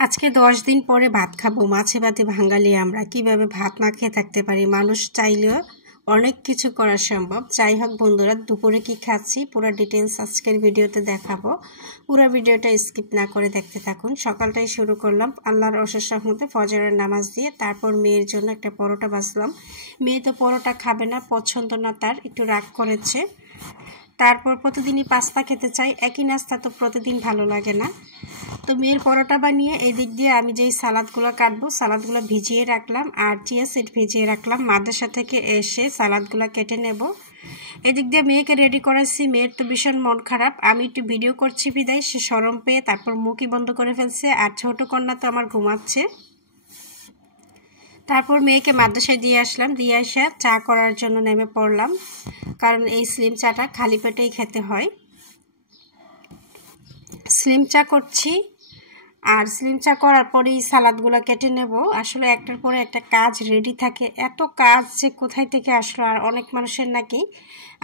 আজকে 10 দিন পরে ভাত খাবো। মাছে ভাতে বাঙালি আমরা কিভাবে ভাত না খেয়ে থাকতে পারি? মানুষ চাইলেও অনেক কিছু করা সম্ভব। যাই হোক বন্ধুরা, দুপুরে কি খাচ্ছি পুরো ডিটেলস আজকের ভিডিওতে দেখাবো। পুরো ভিডিওটা স্কিপ না করে দেখতে থাকুন। সকালটাই শুরু করলাম আল্লাহর অশেষ রহমতে ফজরের নামাজ দিয়ে। তারপর মেয়ের জন্য একটা পরোটা ভাজলাম। মেয়ে তো পরোটা খাবে না, পছন্দ না, তার একটু রাগ করেছে। তারপর প্রতিদিনই পাস্তা খেতে চাই, একই নাস্তা তো প্রতিদিন ভালো লাগে না। তো মেয়ের পরোটা বানিয়ে এই দিক দিয়ে আমি যেই সালাদগুলো কাটবো, সালাদগুলো ভিজিয়ে রাখলাম আর চিয়া সিড ভিজিয়ে রাখলাম। মাদ্রাসা থেকে এসে সালাদগুলো কেটে নেব। এদিক দিয়ে মেয়েকে রেডি করাচ্ছি। মেয়ের তো ভীষণ মন খারাপ, আমি একটু ভিডিও করছি বিদায় সে শরম পেয়ে তারপর মুখই বন্ধ করে ফেলছে। আর ছোট কন্যা তো আমার ঘুমাচ্ছে। তারপর মেয়েকে মাদ্রাসায় দিয়ে আসলাম, দিয়ে আসা চা করার জন্য নেমে পড়লাম, কারণ এই স্লিম চাটা খালি পেটেই খেতে হয়। স্লিম চা করছি, আর স্লিম চা করার পরেই সালাদগুলো কেটে নেব। আসলে একটার পরে একটা কাজ রেডি থাকে, এত কাজ যে কোথায় থেকে আসলো। আর অনেক মানুষের নাকি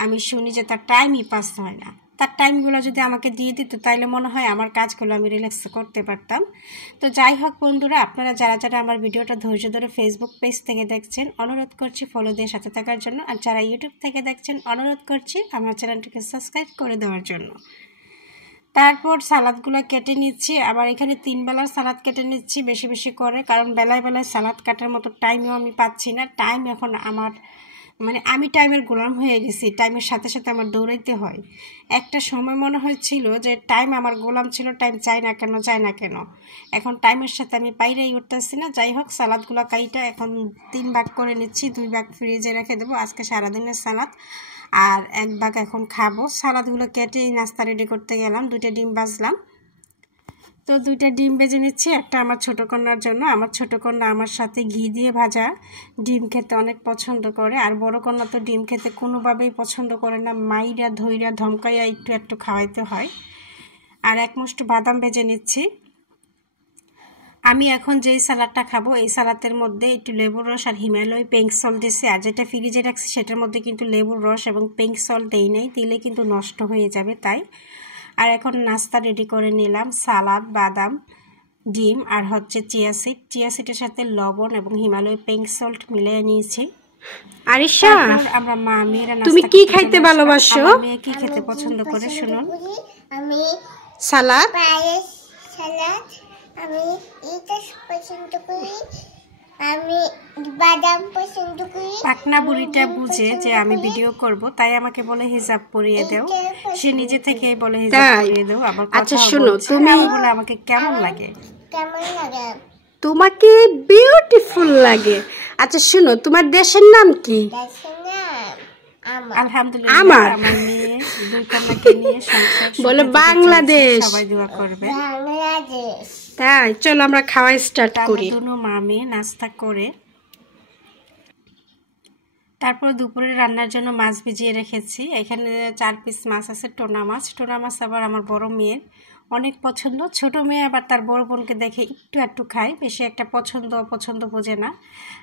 আমি শুনি যে তার টাইমই পাস হয় না। তার টাইমগুলো যদি আমাকে দিয়ে দিত তাইলে মনে হয় আমার কাজগুলো আমি রিল্যাক্স করতে পারতাম। তো যাই হোক বন্ধুরা, আপনারা যারা যারা আমার ভিডিওটা ধৈর্য ধরে ফেসবুক পেজ থেকে দেখছেন, অনুরোধ করছি ফলো দিয়ে সাথে থাকার জন্য। আর যারা ইউটিউব থেকে দেখছেন, অনুরোধ করছি আমার চ্যানেলটিকে সাবস্ক্রাইব করে দেওয়ার জন্য। তারপর সালাদগুলো কেটে নিচ্ছি। আবার এখানে 3 বেলার সালাদ কেটে নিচ্ছি বেশি বেশি করে, কারণ বেলায় বেলায় সালাদ কাটার মতো টাইমও আমি পাচ্ছি না। টাইম এখন আমার আমি টাইমের গোলাম হয়ে গেছি। টাইমের সাথে সাথে আমার দৌড়াইতে হয়। একটা সময় মনে হয়েছিল যে টাইম আমার গোলাম ছিল, টাইম চাই না কেন চাই না কেন। এখন টাইমের সাথে আমি পাইরেই উঠতেছি না। যাই হোক, সালাদগুলো কাইটা এখন 3 ভাগ করে নিচ্ছি, 2 ভাগ ফ্রিজে রেখে দেবো। আজকে সারাদিনের সালাদ আর 1 ভাগ এখন খাবো। সালাদগুলো কেটে নাস্তা রেডি করতে গেলাম। 2টা ডিম ভাজলাম। তো 2টা ডিম ভেজে নিচ্ছি, একটা আমার ছোটো কন্যার জন্য। আমার ছোটো কন্যা আমার সাথে ঘি দিয়ে ভাজা ডিম খেতে অনেক পছন্দ করে। আর বড় কন্যা তো ডিম খেতে কোনোভাবেই পছন্দ করে না, মাইরা ধইরা ধমকাইয়া একটু একটু খাওয়াইতে হয়। আর 1 মুষ্টি বাদাম ভেজে নিচ্ছি। আমি এখন যেই সালাদটা খাবো এই সালাদের মধ্যে একটু লেবুর রস আর হিমালয় পিঙ্ক সল্ট দিচ্ছি। আর যেটা ফ্রিজে রাখছি সেটার মধ্যে কিন্তু লেবুর রস এবং পিঙ্ক সল্ট দেই নাই, দিলে কিন্তু নষ্ট হয়ে যাবে তাই। আর এখন নাস্তা রেডি করে নিলাম, সালাদ, বাদাম, ডিম আর হচ্ছে চিয়া সিড। চিয়া সিডের সাথে লবণ এবং হিমালয় পিঙ্ক সল্ট মিলিয়ে নিয়েছি। আরিশা, আমরা মা মেয়েরা তুমি কি খাইতে ভালোবাসো? মেয়ে কি খেতে পছন্দ করে শুনুন। আমি সালাদ, সালাদ, আমি এটা পছন্দ করি, আমি বাদাম পছন্দ করি। পাকনা বুড়িটা বুঝে যে আমি ভিডিও করব, তাই আমাকে বলে হিজাব পরিয়ে দাও। সে নিজে থেকেই বলে হিজাব পরিয়ে দাও। আবার আচ্ছা শোনো, তুমি বলে আমাকে কেমন লাগে? কেমন লাগে? তোমাকে বিউটিফুল লাগে। আচ্ছা শোনো, তোমার দেশের নাম কি? আলহামদুলিল্লাহ, আমার মেয়ে 2 কন্যাকে নিয়ে সংসার বলো বাংলাদেশ। সবাই দোয়া করবে। বাংলাদেশ। তাই চলো আমরা খাওয়া স্টার্ট করি। দুনো মা মেয়ে নাস্তা করে তারপর দুপুরে রান্নার জন্য মাছ ভিজিয়ে রেখেছি। এখানে 4 পিস মাছ আছে, টোনা মাছ। টোনা মাছ আবার আমার বড় মেয়ের অনেক পছন্দ। ছোট মেয়ে আবার তার বড় বোনকে দেখে একটু একটু খায়, বেশি একটা পছন্দ বোঝে না।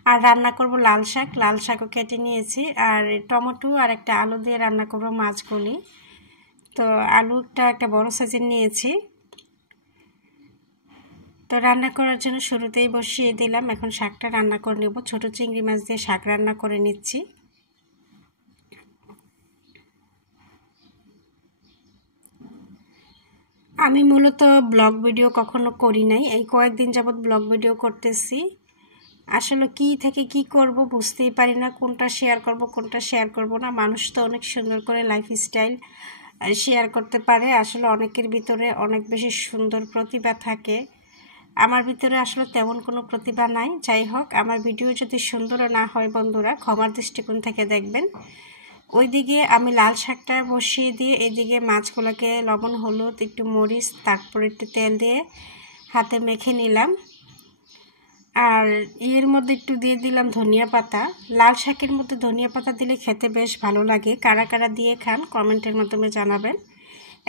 আর রান্না করব লাল শাক, লাল শাকও কেটে নিয়েছি। আর টমেটো আর একটা আলু দিয়ে রান্না করব মাছগুলি। তো আলুটা একটা বড় সাইজের নিয়েছি। তো রান্না করার জন্য শুরুতেই বসিয়ে দিলাম। এখন শাকটা রান্না করে নেব। ছোট চিংড়ি মাছ দিয়ে শাক রান্না করে নিচ্ছি। আমি মূলত ব্লগ ভিডিও কখনো করি নাই, এই কয়েকদিন যাবৎ ব্লগ ভিডিও করতেছি। আসলে কি থেকে কি করব বুঝতেই পারি না, কোনটা শেয়ার করব কোনটা শেয়ার করব না। মানুষ তো অনেক সুন্দর করে লাইফস্টাইল শেয়ার করতে পারে। আসলে অনেকের ভিতরে অনেক বেশি সুন্দর প্রতিভা থাকে, আমার ভিতরে আসলে তেমন কোনো প্রতিভা নাই। যাই হোক, আমার ভিডিও যদি সুন্দর না হয় বন্ধুরা ক্ষমার দৃষ্টিকোণ থেকে দেখবেন। ওইদিকে আমি লাল শাকটা বসিয়ে দিয়ে এদিকে মাছগুলোকে লবণ, হলুদ, একটু মরিচ, তারপর একটু তেল দিয়ে হাতে মেখে নিলাম। আর এর মধ্যে একটু দিয়ে দিলাম ধনিয়া পাতা। লাল শাকের মধ্যে ধনিয়া পাতা দিলে খেতে বেশ ভালো লাগে। কারা কারা দিয়ে খান কমেন্টের মাধ্যমে জানাবেন।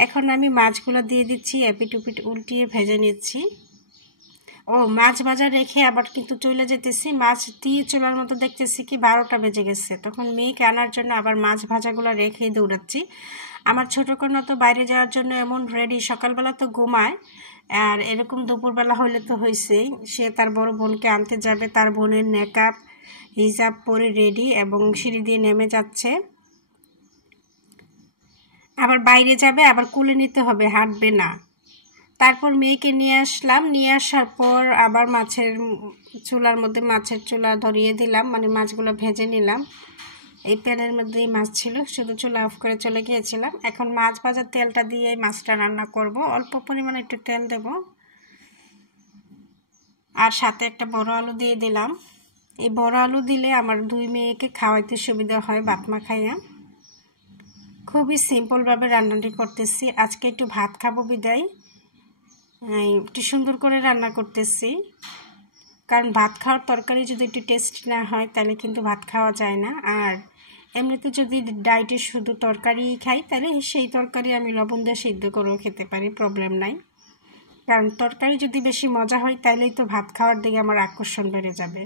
এখন আমি মাছগুলো দিয়ে দিচ্ছি, এপিট উপিট উল্টিয়ে ভেজে নিচ্ছি। মাছ ভাজা রেখে আবার কিন্তু চলে যেতেছি, মাছ দিয়ে চলার মতো দেখতেছি কি 12টা বেজে গেছে। তখন মেয়েকে আনার জন্য আবার মাছ ভাজাগুলো রেখেই দৌড়াচ্ছি। আমার ছোটো কন্যা তো বাইরে যাওয়ার জন্য এমন রেডি, সকালবেলা তো ঘুমায়, আর এরকম দুপুরবেলা হলে তো হয়েছেই, সে তার বড় বোনকে আনতে যাবে, তার বোনের মেকআপ হিজাব পরে রেডি এবং সিঁড়ি দিয়ে নেমে যাচ্ছে। আবার বাইরে যাবে, আবার কুলে নিতে হবে, হাঁটবে না। তারপর মেয়েকে নিয়ে আসলাম, নিয়ে আসার পর আবার মাছের চুলার মধ্যে মাছের চুলা ধরিয়ে দিলাম, মানে মাছগুলো ভেজে নিলাম। এই প্যানের মধ্যেই মাছ ছিল, শুধু চুলা অফ করে চলে গিয়েছিলাম। এখন মাছ ভাজার তেলটা দিয়ে মাছটা রান্না করব। অল্প পরিমাণে একটু তেল দেব, আর সাথে একটা বড় আলু দিয়ে দিলাম। এই বড় আলু দিলে আমার 2 মেয়েকে খাওয়াইতে সুবিধা হয় ভাত মাখাইয়া। খুবই সিম্পলভাবে রান্নাটি করতেছি। আজকে একটু ভাত খাবো বিদায় একটু সুন্দর করে রান্না করতেছি, কারণ ভাত খাওয়ার তরকারি যদি একটু টেস্ট না হয় তাহলে কিন্তু ভাত খাওয়া যায় না। আর এমনিতে যদি ডায়েটে শুধু তরকারি খাই তাহলে সেই তরকারি আমি লবণ দিয়ে সিদ্ধ করেও খেতে পারি, প্রবলেম নাই। কারণ তরকারি যদি বেশি মজা হয় তাহলেই তো ভাত খাওয়ার দিকে আমার আকর্ষণ বেড়ে যাবে।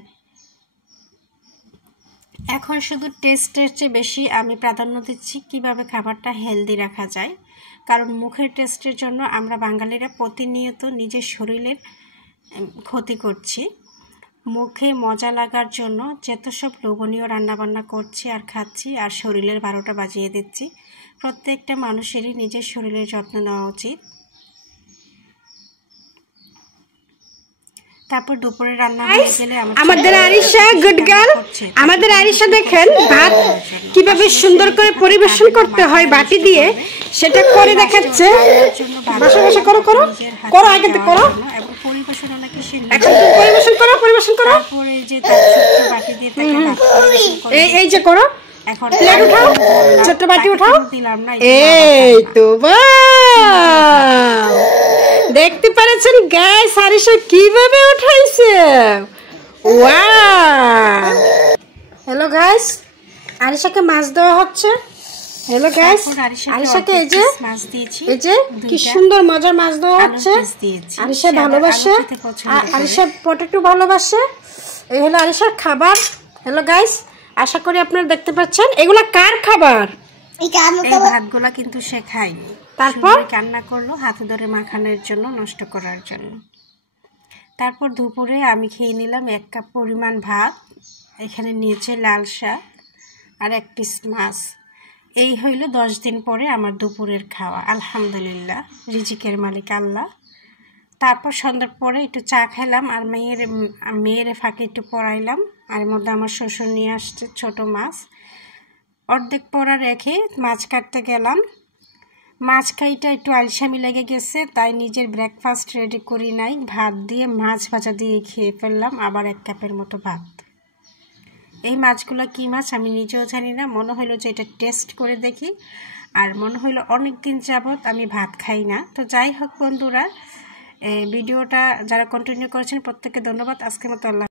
এখন শুধু টেস্টের চেয়ে বেশি আমি প্রাধান্য দিচ্ছি কিভাবে খাবারটা হেলদি রাখা যায়। কারণ মুখের টেস্টের জন্য আমরা বাঙালিরা প্রতিনিয়ত নিজের শরীরের ক্ষতি করছি। মুখে মজা লাগার জন্য যত সব লোভনীয় রান্নাবান্না করছি আর খাচ্ছি, আর শরীরের 12টা বাজিয়ে দিচ্ছি। প্রত্যেকটা মানুষেরই নিজের শরীরের যত্ন নেওয়া উচিত। তারপর দুপুরে রান্না হয়ে গেলে আমাদের আরিশা গুড গার্ল, আমাদের আরিশা দেখেন ভাত কিভাবে সুন্দর করে পরিবেশন করতে হয় বাটি দিয়ে, সেটা করে দেখাচ্ছে। বসে বসে করো করো করো, আগে তো করো, এবং পরিবেশন নাকি এখন তুমি পরিবেশন করো, পরিবেশন করো। তারপরে যে ছোট বাটি দিয়ে তাকে ভাত পরিবেশন করে এই যে করো, এখন প্লেট উঠাও, ছোট বাটি উঠাও। দিলাম না, এই তো বাহ, দেখতে পাচ্ছেন গাইস আরিশা কিভাবে উঠাইছে। ওয়াও, হ্যালো গাইস, আরিশাকে মাছ দেওয়া হচ্ছে। হ্যালো গাইস, আরিশাকে এই যে মাছ দিয়েছি, এই যে কি সুন্দর মজার মাছ দেওয়া হচ্ছে। আরিশা ভালোবাসে, আরিশা পটেটো ভালোবাসে। এই হলো আরিশার খাবার। হ্যালো গাইস, আশা করি আপনারা দেখতে পাচ্ছেন এগুলা কার খাবার। এই ভাতগুলা কিন্তু সে খায়নি, তারপর রান্না করলো হাতে ধরে মাখানোর জন্য, নষ্ট করার জন্য। তারপর দুপুরে আমি খেয়ে নিলাম 1 কাপ পরিমাণ ভাত, এখানে নিয়েছে লাল শাক আর 1 পিস মাছ। এই হইল 10 দিন পরে আমার দুপুরের খাওয়া। আলহামদুলিল্লাহ, রিজিকের মালিক আল্লাহ। তারপর সন্ধ্যার পরে একটু চা খেলাম, আর মেয়ের ফাঁকে একটু পড়াইলাম। আর এর মধ্যে আমার শ্বশুর নিয়ে আসছে ছোট মাছ, অর্ধেক পড়া রেখে মাছ কাটতে গেলাম। মাছ খাইটা একটু আলসামি লেগে গেছে, তাই নিজের ব্রেকফাস্ট রেডি করি নাই, ভাত দিয়ে মাছ ভাজা দিয়ে খেয়ে ফেললাম আবার 1 কাপের মতো ভাত। এই মাছগুলো কি মাছ আমি নিজেও জানি না, মনে হলো যে এটা টেস্ট করে দেখি, আর মনে হলো অনেক দিন যাবত আমি ভাত খাই না। তো যাই হোক বন্ধুরা, ভিডিওটা যারা কন্টিনিউ করেছেন প্রত্যেককে ধন্যবাদ। আজকের মতো আল্লাহ।